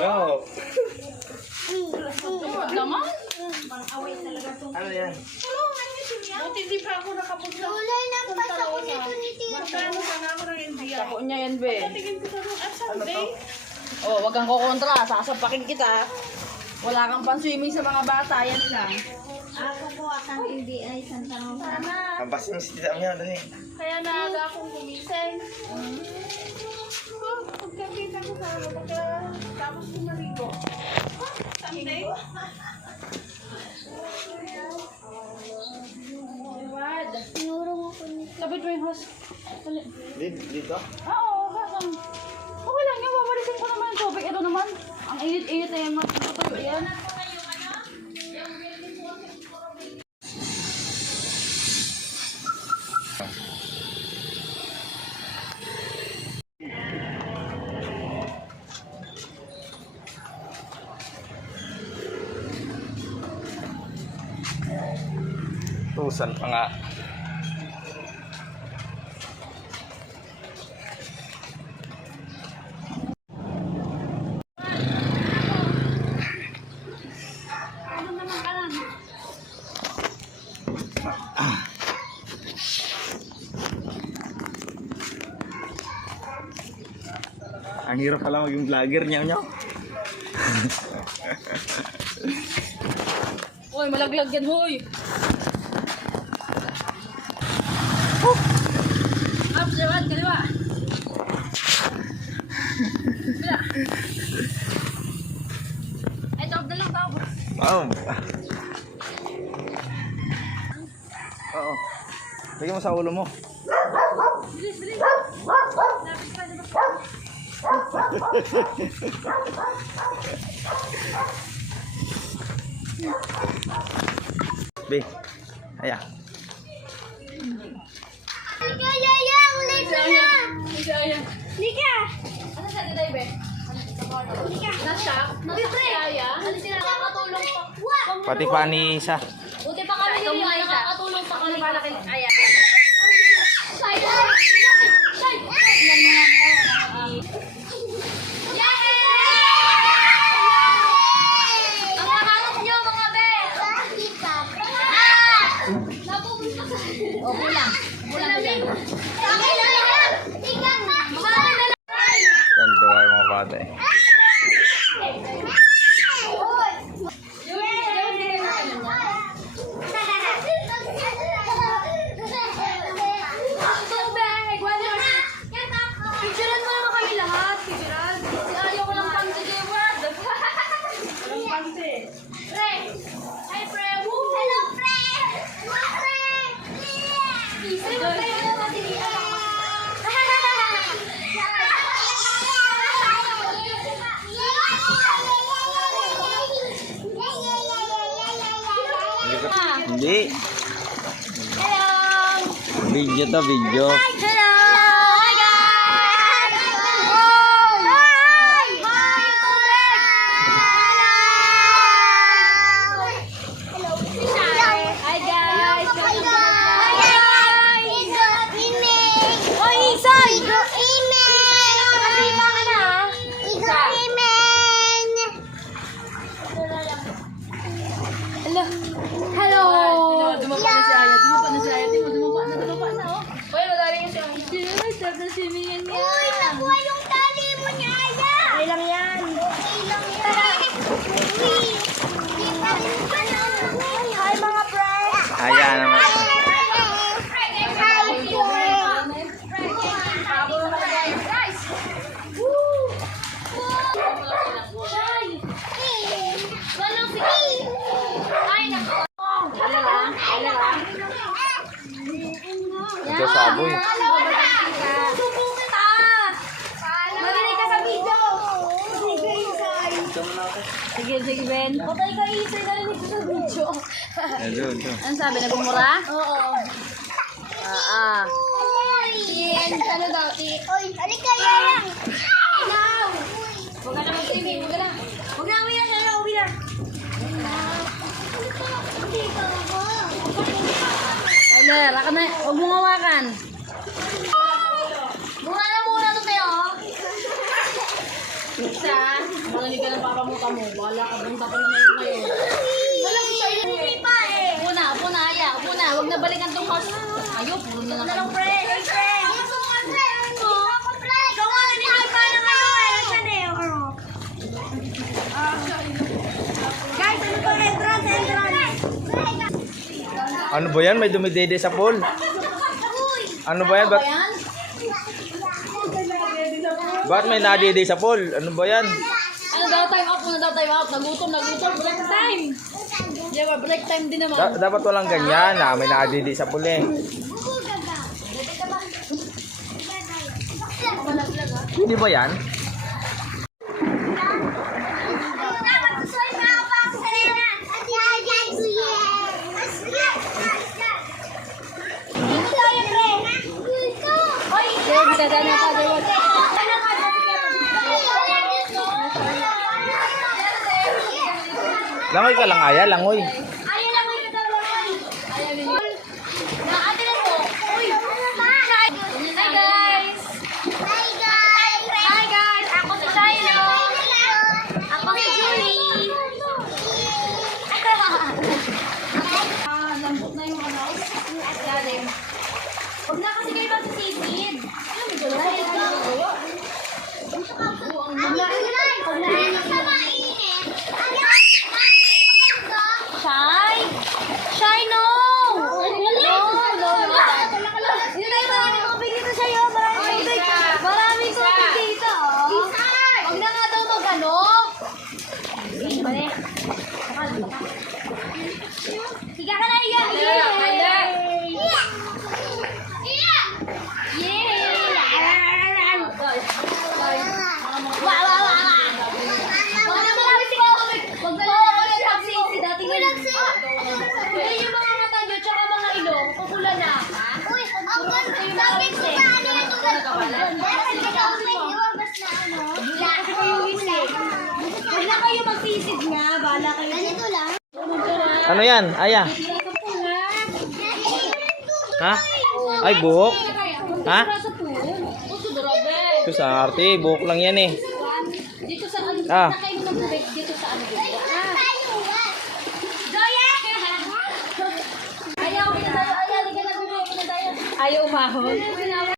Oo. Naman? Ano yan? Buti hindi pa ako nakapunta. Kulay ng pasok nito ni Tito. Magkano sana ako ng India? Ako niya yan, be. Patingin ko sa at Sunday. Oh, wag kang kukontra. Sasapakin kita. Wala kang pan-swimming sa mga bata. Yan lang. Ako po ang NBI Santa Rosa. Sana. Kampasin si Tita Mia, dali. Kaya naaga akong gumising. Pagkakita ko sa ano, tapos kumaligo. Sunday? Edward. Tinuro mo ko nito. Labit mo yung host. Dito? Oo, kasam. Okay lang yan, babalikin ko naman yung tubig. Ito naman, ang init-init na yan, matutuyo yan. Tusan pa nga. Ang hirap pala maging vlogger niya nyo. Uy, malaglag yan, huy. Up, Edward, kaliwa. Bila. Ay, tawag na lang, tawag. Oo. Oo. Lagyan mo sa ulo mo. Bilis, bilis. Be. Aya. Lika, Yayang! Lika na! Lika! Ano sa diday, be? Nasa? Nasa? Ano sila nakakatulong pa? Pati pa ni isa. Buti pa kami yung nakakatulong pa kami para kay Aya. Ang nakalap niyo, mga be! O, kulang. Kulang yan. Yan, tuwa yung mga bata eh. Picturean mo naman kami lahat, Kibiran. Kasi ayaw ko lang pang sige word. Ang pansi. Pre! Hi, Pre! Woo! Hello, Pre! Easy, Pre! Hindi. Hello! Video to, video. Hello! Hi, guys! Hi! Hi, guys! Oh, Isay! Kalima ka na, Hello! Hello! Dumapa na si Aya. Dumapa na si Aya. Dumapa na, oh. Uy, madali yung si Aya. Sarap na swimmingin niya. Uy, nakuha yung tali mo niya, Aya! Okay lang yan. Okay lang yan. Uy! Hi, mga friends! Aya naman. Ito saboy. Marinig ka sa video. Sige, sige, Ben. Patay ka, Isa. Narinig ko sa video. Ito. Ano sabi? Nagmumura? Oo. Ano daw? Uy, halika, Yayang! Ilaw! Huwag ka na mag-swimming. Huwag ka na. Huwag na, uwi na. Uwi na. Dito ako. Tyler,aka na. Huwag mong hawakan. Muna na muna ito tayo. Isa. Malamig ka ng papamuta mo. Bahala ka. Bunta pa naman yun ngayon. Walang sa'yo. Hindi pa eh. Upo na, Aya. Upo na. Huwag na balikan tong house. Ayaw, puro na lang. Walang pre. Pre. Gawa niya pa ng ano eh. Saan eh? Guys, ano to? Entrance. Ano ba yan? May dumidede sa pool. Ano ba yan? Ba't, Ayan. ba't may nadede sa pool? Ano ba yan? Ano daw, time out muna daw, time out. Nagutom. Break time. Yeah, break time din naman. Dapat walang ganyan. May nadede sa pool eh. Hindi ba yan? Kaya bitadana ka, Dewot. Langoy ka lang, Aya. Langoy. Ako si Shiloh. Ako si Julie. Lambot na yung ano. Lalim. Huwag na kasi kayo magsisid. Alam mo, dalawa yung ginagawa. Shy? Shy, no! No. Hindi tayo maraming tubig dito sa'yo. Maraming tubig. Maraming tubig dito. Huwag na nga daw mag-ano. Bale. Higa ka na, higa. Huwag na lang ulit magsisi. Dati nga hindi yung mga mata nyo, tsaka mga ilong. Pupula na. Uy, ang ganda. Sabi ko na ano yung tulad ko. Kasi ikaw may iwagas na ano. Huwag na kayo magsisid nga. Bahala kayo. Ganito lang. Ano yan, Aya? Ha? Ay, buhok. Ha? Sa pool. Puso, grabe. Ito sa arte. Buhok lang yan eh. Dito sa ano, Ah. nakainom ng tubig. Dito sa ano. Ayaw, pinadayo. Ayaw, hindi ka na tayo. Ayaw umahon.